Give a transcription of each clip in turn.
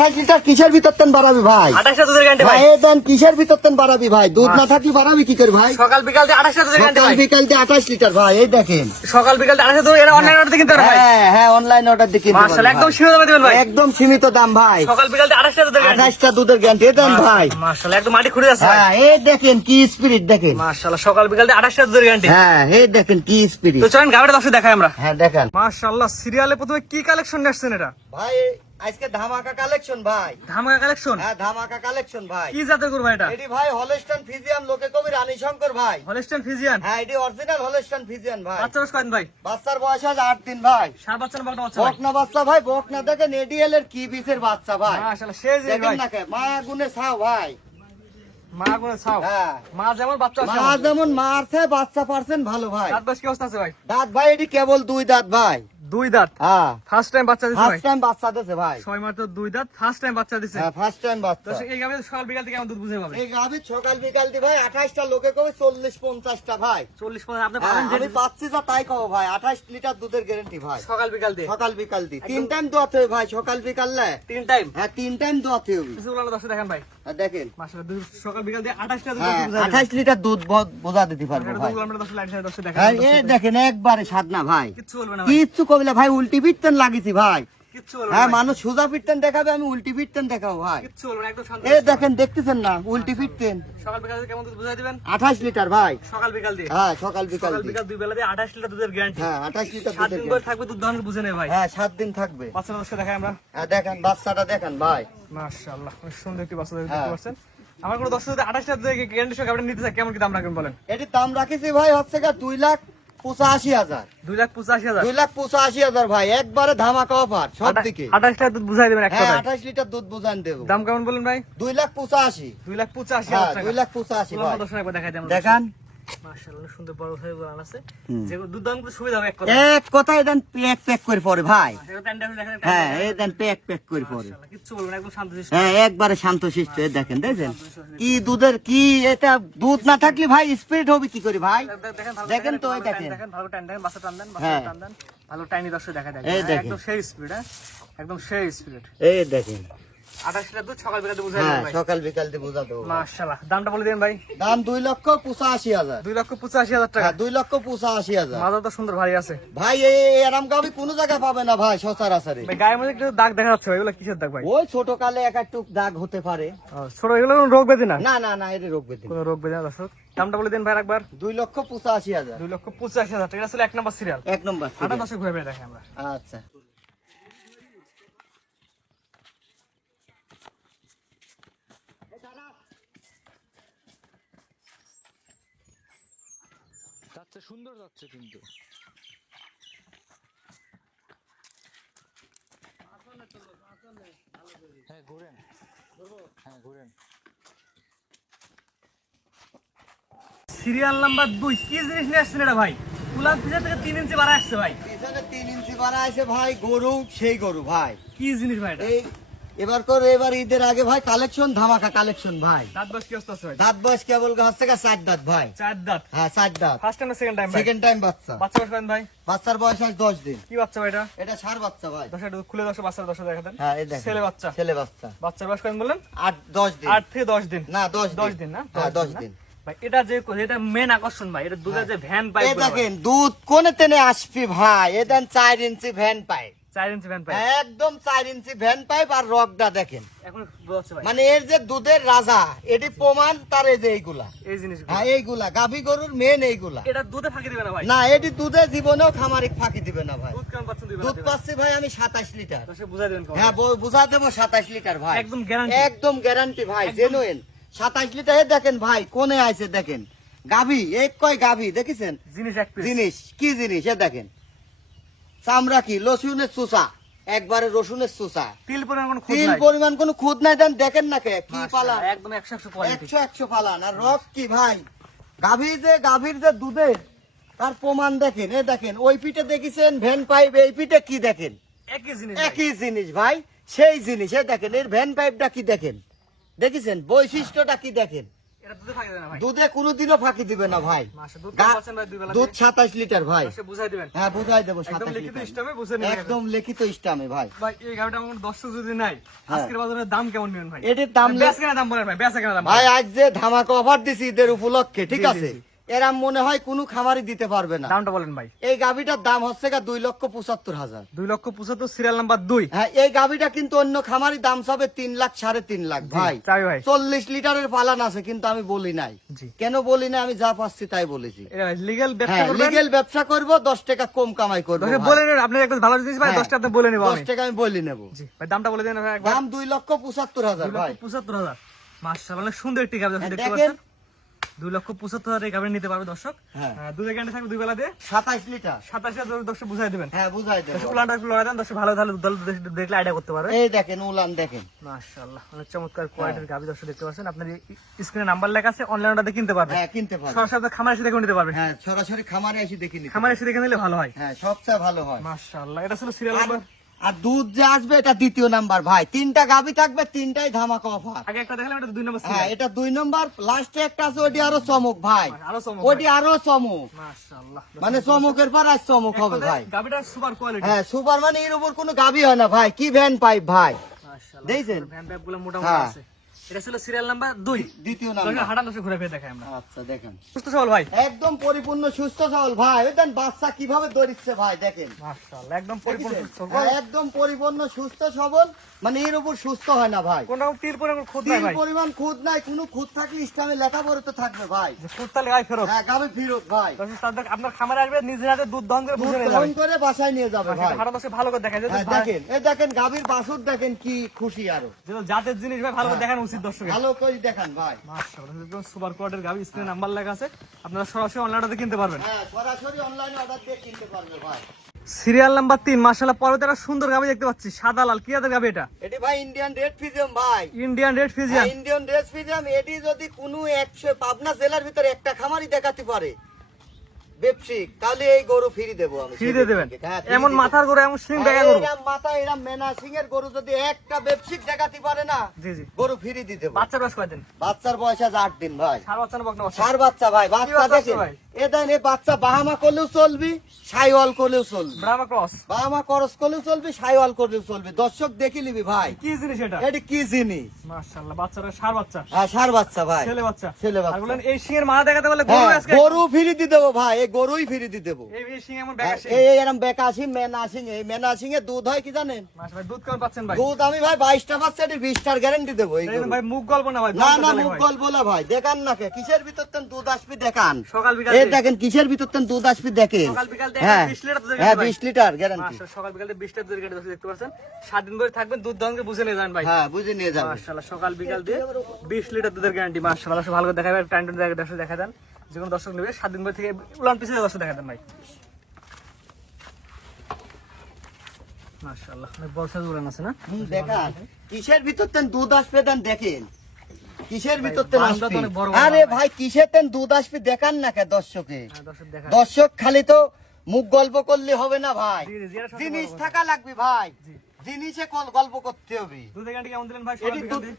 28 litre কিসের ভিতর তেন বাড়াবি ভাই? 28 দুধের গ্যারান্টি ভাই। ভাই এ দেন কিসের ভিতর তেন বাড়াবি ভাই? দুধ না থাকলে বাড়াবি কি করে ভাই? সকাল বিকাল দিয়ে 28 দুধের গ্যারান্টি সকাল ভাই। বিকাল দিয়ে 28 লিটার ভাই, এই দেখেন। সকাল বিকাল দিয়ে 28 দুধ, এটা অনলাইন অর্ডার দিয়ে কিনতে পারবেন ভাই। হ্যাঁ হ্যাঁ, অনলাইন অর্ডার দিয়ে কিনতে পারবেন মাশাআল্লাহ, একদম ভাই। সীমিত দামে দিবেন ভাই। একদম সীমিত দাম ভাই। সকাল বিকাল দিয়ে 28 দুধের গ্যারান্টি। 28টা দুধের গ্যারান্টি দেন ভাই। মাশাআল্লাহ, একদম মাটি খুঁড়ে যাচ্ছে ভাই। হ্যাঁ এই দেখেন কি স্পিরিট দেখেন। মাশাআল্লাহ, সকাল বিকাল দিয়ে 28 দুধের গ্যারান্টি। হ্যাঁ এই দেখেন কি স্পিরিট। তো চলেন গাবিটা দর্শক দেখাই আমরা। হ্যাঁ দেখেন মাশাআল্লাহ, সিরিয়ালে প্রথমে কি কালেকশন নিয়ে আসছেন এটা? ভাই, আজকে ধামাকা কালেকশন ভাই। ধামাকা কালেকশন। হ্যাঁ ধামাকা কালেকশন ভাই। কি জাতের গরু ভাই এটা? এটি ভাই হলস্টাইন ফ্রিজিয়ান, লোকে কবি রানী শঙ্কর ভাই। Holstein Friesian. হ্যাঁ এটি অরিজিনাল হলস্টাইন ফ্রিজিয়ান ভাই। বাচ্চা বয়স কয়দিন ভাই? বাচ্চার বয়স আজ 8 দিন ভাই। সার বাচ্চা না বকনা বাচ্চা ভাই? বকনা বাচ্চা ভাই, বকনা দেখেন এডিএল এর কি বিচের বাচ্চা ভাই। মাশাআল্লাহ, সেই যে দেখেন ভাই। না কে মা গুনে ছাও ভাই। মা গুলো ছাও। হ্যাঁ মা যেমন বাচ্চা আছে মা যেমন মারছে বাচ্চা পারছেন ভালো ভাই। দাঁত বয়স কি অবস্থা আছে ভাই? দাঁত ভাই এটি কেবল 2 দাঁত ভাই। 2 দাঁত। হ্যাঁ ফার্স্ট টাইম বাচ্চা দিছে ভাই। ফার্স্ট টাইম বাচ্চা দিছে ভাই। ছয় মাত্র 2 দাঁত, ফার্স্ট টাইম বাচ্চা দিছে। হ্যাঁ ফার্স্ট টাইম বাচ্চা। দর্শক এই গাবে সকাল বিকাল থেকে কেমন দুধ বুঝে পাবে? এই গাভী সকাল বিকাল দি ভাই 28টা, লোকে কবে 40-50টা ভাই। 40-50 আপনি হ্যাঁ, পাবেন আমি পাচ্ছি যা তাই কও ভাই। 28 লিটার দুধের গ্যারান্টি ভাই। সকাল বিকাল দিয়ে সকাল বিকাল দি 3 টাইম দোয়াতে হবে ভাই। সকাল বিকাল লে 3 টাইম। হ্যাঁ 3 টাইম দোয়াতে হবে। কিছু বলার দর্শক দেখেন ভাই। হ্যাঁ, দেখেন মাশাআল্লাহ, দুধ সকাল বিকাল দিয়ে 28 টা দুধ হ্যাঁ বুঝা 28 লিটার দুধ বোঝা দিতে পারবো এটা ভাই। দুধ আমরা দর্শক লাইট সাইড দর্শক হ্যাঁ দেখেন। এই দেখেন একবারে সাদনা ভাই। কিচ্ছু বলবে না ভাই। কিচ্ছু কবিলা ভাই, উল্টি পিটতেন লাগিছি ভাই। কিচ্ছু বলবে হ্যাঁ না ভাই। মানুষ সোজা পিটতেন দেখাবে, আমি উল্টি পিটতেন দেখাবো ভাই। কিচ্ছু বলবে না, একদম শান্ত। এই দেখেন দেখতেছেন না উল্টি পিটতেন। সকাল বিকাল দিয়ে কেমন দুধ বুঝাই দিবেন? 28 লিটার ভাই। সকাল বিকাল দিয়ে। হ্যাঁ সকাল বিকাল সকাল দি। বিকাল দুই বেলা দিয়ে 28 লিটার দুধের গ্যারান্টি। হ্যাঁ 28 লিটার 7 দুধের দিন করে গ্যারান্টি। থাকবে দুধ দহন বুঝে নেই ভাই। হ্যাঁ 7 দিন থাকবে। বাচ্চা দর্শক দেখাই আমরা। হ্যাঁ দেখেন বাচ্চাটা দেখেন ভাই। মাশাআল্লাহ, অনেক সুন্দর একটি বাচ্চা দেখতে হ্যাঁ। পাচ্ছেন। আমার কোনো দর্শক যদি 28 টা দুধের গ্যারান্টি সহ গাবিটা নিতে চায় কেমন কি দাম রাখবেন বলেন? এটির দাম রাখিছি ভাই হচ্ছে গা 2,85,000। 2,85,000। 2,85,000 ভাই, একবারে ধামাকা অফার সব দিকে। 28 টা দুধ বুঝাই দিবেন একটা হ্যাঁ ভাই। 28 লিটার দুধ বুঝান দেবো। দাম কেমন বলেন ভাই? 2,85,000। 2,85,000 হ্যাঁ টাকা। 2,85,000 ভাই। দর্শক একবার দেখাই দেন। দেখান মাশাআল্লাহ, অনেক সুন্দর বড় হয়ে গোলান আছে। হুম। যে দুধ দাম করে সুবিধা হবে এক কথা। এক কথায় দেন প্যাক করে পরে ভাই। এটা টান্ডা হয়ে দেখেন। হ্যাঁ এই দেন প্যাক করে পরে। মাশাআল্লাহ, কিচ্ছু বলবেন না, একদম শান্ত শিষ্ট। হ্যাঁ একবারে শান্তশিষ্ট। এই দেখেন দেখেন কি দুধের কি, এটা দুধ না থাকলে ভাই স্পিরিট হবে কি করে ভাই। দেখেন ভালো দেখেন তো, ভালো এই দেখেন। দেখেন ভালো টান দেন, বাচ্চা টান দেন, হ্যাঁ। বাচ্চা টান দেন। ভালো টাইনি দর্শক দেখা দেন। এই দেখেন। একদম সেই স্পিড, হ্যাঁ একদম সেই স্পিড। এই দেখেন 28 লিটার দুধ সকাল বিকাল বুঝাই হ্যাঁ দেন ভাই। সকাল বিকাল দিয়ে বুঝা দেবো। মাশাআল্লাহ, দামটা বলে দিন ভাই। দাম 2,85,000। 2,85,000 টাকা। হ্যাঁ 2,85,000। মাথা তো সুন্দর ভারী আছে ভাই এই এরাম গাবি কোনো জায়গায় পাবে না ভাই সচরাচরে। ভাই। গায়ের মধ্যে একটু দাগ দেখা যাচ্ছে ভাই, এগুলো কিসের দাগ ভাই? ওই ছোট কালে এক একটু দাগ হতে পারে। ছোট, এগুলো কোনো রোগ ব্যাধি না? না না না, এর রোগ ব্যাধি না। কোনো রোগ ব্যাধি না দর্শক। দামটা বলে দিন ভাই একবার। 2,85,000। 2,85,000 টাকা। এটা আসলে এক নাম্বার সিরিয়াল। 1 নম্বর। আটা দর্শক ঘুরে বেড়ে দেখে আমরা। আচ্ছা যাচ্ছে, সুন্দর যাচ্ছে কিন্তু। হ্যাঁ ঘুরেন, হ্যাঁ ঘুরেন। সিরিয়াল নাম্বার 2 কি জিনিস নিয়ে আসছেন এটা ভাই? কুলার পিছে থেকে 3 ইঞ্চি বাড়া আসছে ভাই। পিছনে 3 ইঞ্চি বাড়া আছে ভাই। গরু সেই গরু ভাই। কি জিনিস ভাই এটা? এই এবার ঈদের আগে ভাই কালেকশন, ধামাকা কালেকশন ভাই। দাঁত বয়স কি অবস্থা আছে ভাই? দাঁত বয়স কেবল হচ্ছে গা 4 দাঁত ভাই। 4 দাঁত। হ্যাঁ 4 দাঁত। ফার্স্ট টাইম না সেকেন্ড টাইম ভাই? সেকেন্ড টাইম বাচ্চা। বাচ্চা বয়স কত ভাই? বাচ্চার বয়স আজ 10 দিন। কি বাচ্চা ভাই এটা? এটা ষাঁড় বাচ্চা ভাই। দর্শক একটু খুলে দর্শক বাচ্চার দর্শক দেখা দেন। হ্যাঁ এই দেখেন ছেলে বাচ্চা। ছেলে বাচ্চা। বাচ্চার বয়স কত বললেন? 8-10 দিন। 8 থেকে 10 দিন। না 10 10 দিন না? হ্যাঁ 10 না? দিন। ভাই এটা যে এটা মেন আকর্ষণ ভাই, এটা দুধের যে ভ্যান এই পাইপ দেখেন দুধ কোনে তেনে আসবি ভাই। এ দেন 4 ইঞ্চি ভ্যান পাইপ। 4 ইঞ্চি ভ্যান পাইপ। একদম 4 ইঞ্চি ভ্যান পাইপ। আর রগটা দেখেন, এখন বলছে ভাই মানে এর যে দুধের রাজা, এটি প্রমাণ তার এই যে এইগুলা। এই জিনিস হ্যাঁ এইগুলা গাভী গরুর মেন এইগুলা। এটা দুধে ফাঁকি দিবে না ভাই? না এটি দুধে জীবনেও খামারে ফাঁকি দিবে না ভাই। দুধ কেমন পাচ্ছেন দিবে দুধ না? পাচ্ছি ভাই আমি 27 লিটার। দর্শক বুঝাই দেন কোন? হ্যাঁ বুঝা দেবো 27 লিটার ভাই। একদম গ্যারান্টি। একদম গ্যারান্টি ভাই, জেনুইন 27 লিটার। দেখেন ভাই কোনে আছে দেখেন গাভী, এক কয় গাভী দেখেছেন? জিনিস এক পিস। জিনিস কি জিনিস এ দেখেন। চামড়া কি রসুনের চুষা, একবারে রসুনের চুষা। তিল পরিমাণ কোনো খুদ তিল নাই। পরিমাণ কোন খুদ নাই। দেন দেখেন না কে কি মাশাআল্লাহ, পালা, একদম 100 কোয়ালিটি। 100 পালান। আর রক কি ভাই, গাভীর যে দুধের তার প্রমাণ দেখেন। এ দেখেন ওই পিঠে দেখেছেন ভ্যান পাইপ, এই পিঠে কি দেখেন? একই জিনিস। একই জিনিস ভাই, সেই জিনিস। এ দেখেন এর ভ্যান পাইপটা কি দেখেন, দেখেছেন বৈশিষ্ট্যটা কি দেখেন। এটা দুধে ফাঁকি দেবে না ভাই? দুধে কোনোদিনও ফাঁকি দিবে না ভাই। মাশাআল্লাহ, দুধ গা- পাচ্ছেন ভাই দুই বেলা? দুধ 27 লিটার ভাই। দর্শক বুঝাই দিবেন। হ্যাঁ বুঝাই দেবো একদম 27 লিখিত লিটার। ইস্টামে বুঝে নেবেন। একদম লিখিত ইস্টামে ভাই। ভাই এই গাড়িটা আমার কোনো দর্শক যদি নাই, হ্যাঁ। আজকের বাজারে দাম কেমন নেবেন ভাই? এটির দাম বেচা কেনা দাম বলেন ভাই, বেচা কেনা দাম ভাই বলেন। আজ যে ধামাকা অফার দিছি ঈদের উপলক্ষে, ঠিক জি, জি, আছে, জি। এরা মনে হয় কোনো খামারই দিতে পারবে না। দামটা বলেন ভাই। এই গাভিটার দাম হচ্ছে 2,75,000। 2,75,000 সিরিয়াল নাম্বার 2। হ্যাঁ এই গাভিটা কিন্তু অন্য খামারি দাম সবে 3 লাখ 3.5 লাখ ভাই। চাই ভাই। 40 লিটারের পালান আছে কিন্তু আমি বলি নাই। জি। কেন বলি না, আমি যা পাচ্ছি তাই বলেছি। এটা ভাই লিগ্যাল ব্যবসা হ্যাঁ করবেন। লিগেল ব্যবসা করব, 10 টাকা কম কামাই করব দর্শক ভাই। বলে নেন, আপনার একটা ভালো জিনিস ভাই, হ্যাঁ, 10টা আপনি বলে নেব 10 আমি। টাকা আমি বলি নেব। জি ভাই, দামটা বলে দেন ভাই একবার। দাম 2,75,000 ভাই। 2,75,000। মাশাআল্লাহ, অনেক সুন্দর একটি গাভি হ্যাঁ, দেখতে দেখেন। পাচ্ছেন। 2,75,000 এই গাভি নিতে পারবে দর্শক। হ্যাঁ। দুধের গ্যারান্টি থাকবে দুই বেলা দিয়ে 27 লিটার। 27,000 দর্শক বুঝাই দিবেন। হ্যাঁ বুঝাই দেব। দর্শক উলানটা একটু লড়াই দেন, দর্শক ভালো ভালো দুধ দেখলে আইডিয়া করতে পারবে। এই দেখেন উলান দেখেন। মাশাআল্লাহ, অনেক চমৎকার কোয়ালিটির গাভি দর্শক দেখতে পাচ্ছেন। আপনার স্ক্রিনে নাম্বার লেখা আছে, অনলাইন অর্ডার কিনতে পারবে। হ্যাঁ কিনতে পারবে। সরাসরি আপনার খামারে এসে দেখে নিতে পারবে। হ্যাঁ সরাসরি খামারে এসে দেখে নিতে খামারে এসে দেখে নিলে ভালো হয়। হ্যাঁ সবচেয়ে ভালো হয়। মাশাআল্লাহ, এটা ছিল সিরিয়াল নাম্বার। আর দুধ যে আসবে এটা দ্বিতীয় নাম্বার ভাই। 3টা গাভি থাকবে, 3টাই ধামাকা অফার। আগে একটা দেখালাম, এটা 2 নম্বর হ্যাঁ সিরিয়াল। এটা 2 নম্বর, লাস্টে একটা আছে ওটি আরো চমক ভাই। আরো চমক ওটি আরো চমক, মাশাআল্লাহ। মানে চমকের পর আর চমক হবে ভাই। গাভিটা সুপার কোয়ালিটি। হ্যাঁ সুপার, মানে এর উপর কোনো গাভি হয় না ভাই। কি ভ্যান পাইপ ভাই, মাশাআল্লাহ, দেখছেন? ভ্যান ব্যাপগুলো মোটামুটি হ্যাঁ। আছে। এটা ছিল সিরিয়াল নাম্বার 2। দ্বিতীয় দর্শক নাম্বার। হাঁটান দর্শক ঘুরে ফিরে দেখাই আমরা। আচ্ছা দেখেন, সুস্থ সবল ভাই। একদম পরিপূর্ণ সুস্থ সবল ভাই। ওই দেন বাচ্চা কিভাবে দৌড়িচ্ছে ভাই, দেখেন। মাশাআল্লাহ, একদম পরিপূর্ণ দেখেছেন? সুস্থ সবল। হ্যাঁ, একদম পরিপূর্ণ সুস্থ সবল, মানে এর উপর সুস্থ হয় না ভাই। কোন রকম তীর পরে খুদ নাই তিল ভাই। পরিমাণ খুদ নাই, কোনো খুদ থাকলে ইসলামে লেখাপড়া তো থাকবে ভাই। যে খুদ তালে গায়ে ফেরত। হ্যাঁ গাভি ফিরত ভাই। দর্শক তাদের আপনার খামারে আসবে, নিজের হাতে দুধ দহন করে দুধ বুঝে নিয়ে দহন যাবে। করে বাসায় নিয়ে যাবে ভাই। হাঁটা দর্শক ভালো করে দেখা যায়। হ্যাঁ দেখেন, এই দেখেন গাভীর বাছুর দেখেন কি খুশি আরো। যেটা জাতের জিনিস ভাই ভালো করে দেখানো উচিত দর্শকের। ভালো করে দেখান ভাই। মাশাআল্লাহ, একদম সুপার কোয়ালিটির গাভি, স্ক্রিনে নাম্বার লেখা আছে। আপনারা সরাসরি অনলাইনে কিনতে পারবেন। হ্যাঁ সরাসরি অনলাইনে অর্ডার দিয়ে কিনতে পারবে ভাই। Serial number 3। মাশাআল্লাহ, পরবর্তী একটা সুন্দর গাভি দেখতে পাচ্ছি, সাদা লাল। কি জাতের গাভি এটা? এটি ভাই ইন্ডিয়ান রেড ফিজিয়াম ভাই। ইন্ডিয়ান রেড ফিজিয়ান। ইন্ডিয়ান রেড ফিজিয়াম। এটি যদি কোনো 100 পাবনা জেলার ভিতরে একটা খামারই দেখাতে পারে ব্যবসায়িক, তাহলে এই গরু ফ্রি দেবো আমি। ফ্রি দিয়ে দেবেন? হ্যাঁ, free এমন দিয়ে মাথার গরু, এমন সিং দেবো। দেখা গরু। এরম মাথা, এরম মেনা সিং এর গরু যদি একটা ব্যবসায়িক দেখাতে পারে না, জি জি। গরু ফ্রি দিয়ে দেবো। বাচ্চার বয়স কয়দিন? বাচ্চার বয়স আজ 8 দিন ভাই। সার বাচ্চা না বকনা বাচ্চা? সার বাচ্চা ভাই। বাচ্চা বাচ্চা দেখেন, ভাই? এ দেন, এ বাচ্চা বাহামা করলেও চলবি, সাইওয়াল করলেও চলবি। ব্রাহ্মা ক্রস। বাহামা করস করলেও চলবি, সাইওয়াল করলেও চলবি। দর্শক দেখে নিবি ভাই, কি জিনিস এটা? এটি কি জিনিস। মাশাআল্লাহ, বাচ্চারা সার বাচ্চা, হ্যাঁ সার বাচ্চা ভাই, ছেলে বাচ্চা। ছেলে আর বাচ্চা। বলেন এই সিংয়ের মাথা দেখাতে বলে গরু হ্যাঁ, আজকে। গরু ফ্রি দিয়ে দেবো ভাই, এই গরুই ফ্রি দিয়ে দেবো। এই সিং এমন হ্যাঁ, ব্যাগ আছে। এই এরম বেকাশি মেনাসিং, এই মেনাসিং এর দুধ হয় কি জানেন? মাস ভাই দুধ কেমন পাচ্ছেন ভাই? দুধ আমি ভাই 22টা পাচ্ছি, এটি 20টার গ্যারান্টি দেবো এই দেখেন গরু। ভাই, মুখ গল্প না ভাই, না দামটা না বলে মুখ ভাই। গল্প না ভাই, দেখান না কে কিসের ভিতর তেন দুধ আসবি দেখান। সকাল বিকাল এই দিয়ে। দেখেন কিসের ভিতর তেন দুধ আসবি দেখেন। সকাল বিকাল দিয়ে হ্যাঁ 20 লিটার দুধের হ্যাঁ গাড়ি ভাই। 20 লিটার গ্যারান্টি। মাশাআল্লাহ, সকাল বিকাল দিয়ে 20টা দুধের গাড়ি দর্শক দেখতে পাচ্ছেন। 7 দিন ধরে থাকবেন, দুধ দহনকে বুঝে নিয়ে যান ভাই। হ্যাঁ বুঝে নিয়ে যাবে। মাশাআল্লাহ, সকাল বিকাল দিয়ে 20 লিটার দুধের গ্যারান্টি। মাশাআল্লাহ, ভালো করে দেখাবেন, টাইম টাইম দর্শক দেখা দেন। যে কোনো দর্শক নেবে 7 দিন ধরে থেকে উলান পিছিয়ে দর্শক দেখা দেন ভাই। মাশাআল্লাহ, অনেক বড় সাইজ উলান আছে না? দেখান কিসের ভিতর তেন দুধ আসবে দেন দেখেন। কিসের ভিতর তেন বান্দা তো আসবে? অনেক বড় বড় আরে বান্দা। ভাই কিসের তেন দুধ আসবে দেখান না কে দর্শকে। হ্যাঁ, দর্শক দেখা। দর্শক খালি তো মুখ গল্প করলে হবে না ভাই, জি, জি, জি, এটা সত্যি জিনিস বড় কথা। থাকা লাগবে ভাই। জি। জিনিসে গল্প করতে হবে। দুধের গ্যারান্টি কেমন দিলেন ভাই? সকাল এটি বিকাল দুধ- দিয়ে?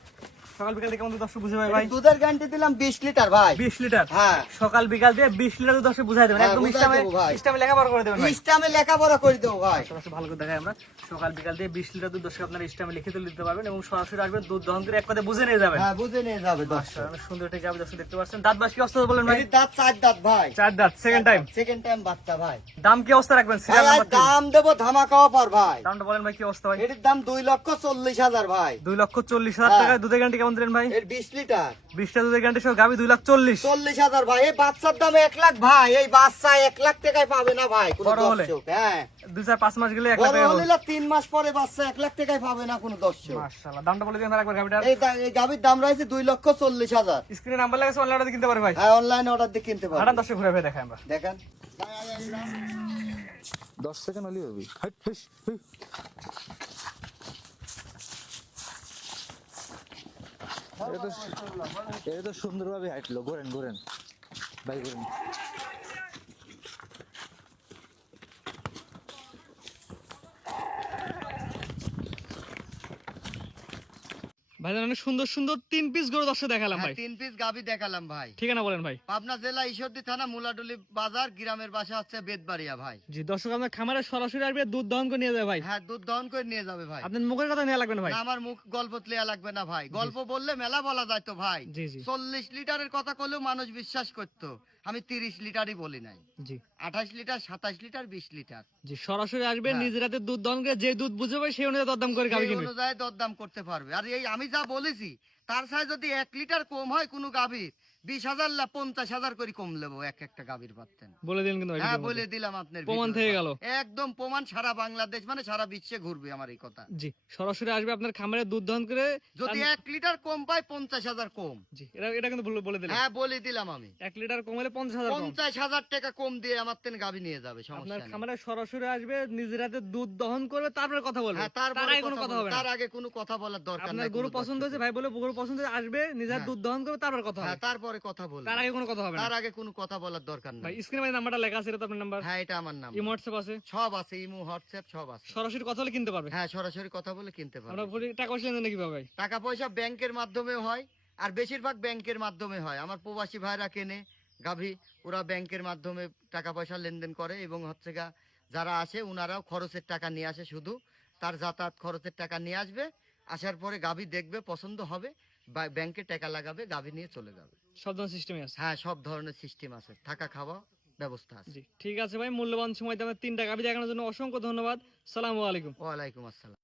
সকাল বিকাল দিয়ে কেমন দুধ দর্শক বুঝে ভাই ভাই? দুধের গ্যারান্টি দিলাম 20 লিটার ভাই। 20 লিটার। হ্যাঁ সকাল বিকাল দিয়ে 20 লিটার দুধ দর্শক বুঝাই দেবেন। হ্যাঁ, একদম বুঝাই ইস্টামে দেবো ভাই। ইস্টামে লেখাপড়া করে দেবেন ভাই। ইস্টামে লেখাপড়া করে দেবো ভাই। সরাসরি ভালো করে দেখাই আমরা। সকাল বিকাল দিয়ে 20 লিটার দুধ দর্শক আপনারা ইস্টামে লিখে তুলে দিতে পারবেন এবং সরাসরি আসবেন, দুধ দহন করে এক কথায় বুঝে নিয়ে যাবেন। হ্যাঁ বুঝে নিয়ে যাবে দর্শক। মাশাআল্লাহ, অনেক সুন্দর একটা গাভী দর্শক দেখতে পাচ্ছেন। দাঁত বাস কি অবস্থা বলেন ভাই? এর দাঁত 4 দাঁত ভাই। 4 দাঁত, সেকেন্ড টাইম। সেকেন্ড টাইম বাচ্চা ভাই। দাম কি অবস্থা রাখবেন? ভাই, সিরিয়াল আজ নাম্বার 3। দাম দেবো ধামাকা অফার ভাই। দামটা বলেন ভাই, কি অবস্থা ভাই? এর দাম 2,40,000 ভাই। 2,40,000 হ্যাঁ। টাকা দুধের গ্যারান্টি কেমন দিলেন ভাই? এর 20 লিটার 20টা দুধের গ্যারান্টি সহ গাভী 2,40,000। 40,000 ভাই। এই বাচ্চার দাম 1 লাখ ভাই। এই বাচ্চা 1 লাখ টাকায় পাবে না ভাই কোনো বড় হলে? দর্শক। হ্যাঁ 2-4-5 মাস গেলে 1 লাখ বড় টাকা হলে 3 মাস পরে বাচ্চা 1 লাখ টাকায় পাবে না কোনো দর্শক। মাশাআল্লাহ, দামটা বলে দিন ভাই একবার গাভীটার। এই গাভীর দাম রয়েছে 2,40,000। স্ক্রিনে নাম্বার লাগাছে, অনলাইনে কিনতে পারে ভাই। হ্যাঁ অনলাইনে অর্ডার দিয়ে কিনতে হাঁটান পারবেন। দর্শক ঘুরে ফিরে দেখাই আমরা। দেখেন 10 সেকেন্ড হলেই হবে। হাট, হুস, হুই। এটা তো সুন্দরভাবে হাঁটলো। ঘোরেন ঘোরেন ভাই, ঘোরেন। ভাইজান অনেক সুন্দর সুন্দর 3 পিস গরু দর্শক দেখালাম ভাই। 3 পিস গাভী দেখালাম ভাই। ঠিকানা বলেন ভাই। পাবনা জেলা ঈশ্বরদী থানা মুলাডুলি বাজার, গ্রামের বাসা হচ্ছে বেদবাড়িয়া ভাই। জি দর্শক আপনার খামারে সরাসরি আসবে, দুধ দহন করে নিয়ে যাবে ভাই। হ্যাঁ, দুধ দহন করে নিয়ে যাবে ভাই। আপনার মুখের কথা নেওয়া লাগবে না ভাই। না, আমার মুখ গল্প লেয়া লাগবে না ভাই। গল্প বললে মেলা বলা যায় তো ভাই। জি জি 40 লিটারের কথা কইলেও মানুষ বিশ্বাস করতো, আমি 30 লিটারই বলি নাই। জি 28 লিটার, 27 লিটার, 20 লিটার জি সরাসরি আসবে, হ্যাঁ। নিজের হাতে দুধ দহন করে যে দুধ বুঝবে সেই অনুযায়ী দরদাম করে গাভী সেই কিনবে। অনুযায়ী দরদাম করতে পারবে। আর এই আমি যা বলেছি তার সাথে যদি 1 লিটার কম হয় কোনো গাভীর, 20,000 না 50,000 করে কম নেবো একটা গাভীর পাচ্ছেন। বলে দিন কিন্তু ভাই। হ্যাঁ, ভিডিওর বলে মধ্যে। দিলাম আপনার প্রমাণ ভিডিওর থেকে পর। গেল। একদম প্রমাণ, সারা বাংলাদেশ মানে সারা বিশ্বে ঘুরবে আমার এই কথা। জি সরাসরি আসবে আপনার খামারে দুধ দহন করে। যদি 1 লিটার কম পায় 50,000 কম। জি এটা কিন্তু বলে দিলাম। হ্যাঁ, বলে দিলাম আমি। 1 লিটার কম হলে 50,000 কম। 50,000 টাকা কম দিয়ে আমার তেন গাভী নিয়ে যাবে, আপনার সমস্যা নেই। খামারে সরাসরি আসবে, নিজের হাতে দুধ দহন করবে, তারপরে কথা বলবে। হ্যাঁ, তার আগে কোনো কথা হবে না। তার আগে কোনো কথা বলার দরকার আপনার নাই। গরু কোনো পছন্দ হয়েছে দর্শকের। ভাই বলে গরু পছন্দ হয়েছে, আসবে নিজের হাতে হ্যাঁ। দুধ দহন করবে, তারপরে কথা হ্যাঁ, হবে। তারপরে কথা বলবে। তার আগে কোনো কথা হবে না। তার আগে কোনো কথা বলার দরকার ভাই নাই। স্ক্রিনে ভাই নাম্বারটা লেখা আছে, এটা তো আপনার নাম্বার। হ্যাঁ, এটা আমার নাম। ইমো হোয়াটসঅ্যাপ আছে, সব আছে, ইমো হোয়াটসঅ্যাপ সব আছে। সরাসরি কথা বলে কিনতে পারবে। হ্যাঁ, সরাসরি কথা বলে কিনতে আমরা পারবে। টাকা পয়সা লেনদেন কিভাবে ভাই? টাকা পয়সা ব্যাংকের মাধ্যমে হয়, আর বেশিরভাগ ব্যাংকের মাধ্যমে হয়। আমার প্রবাসী ভাইরা কেনে গাভী, ওরা ব্যাংকের মাধ্যমে টাকা পয়সা লেনদেন করে, এবং হচ্ছে গা যারা আসে উনারাও খরচের টাকা নিয়ে আসে, শুধু তার যাতায়াত খরচের টাকা নিয়ে আসবে। আসার পরে গাভী দেখবে, পছন্দ হবে, বা ব্যাংকে টাকা লাগাবে, গাভী নিয়ে চলে যাবে। সব ধরনের সিস্টেমে আছে। হ্যাঁ, সব ধরনের সিস্টেম আছে, থাকা খাওয়া ব্যবস্থা আছে। জি ঠিক আছে ভাই, মূল্যবান সময় দিয়ে আমার 3টা গাভী দেখানোর জন্য অসংখ্য ধন্যবাদ। সালামু আলাইকুম। ওয়ালাইকুম আসসালাম।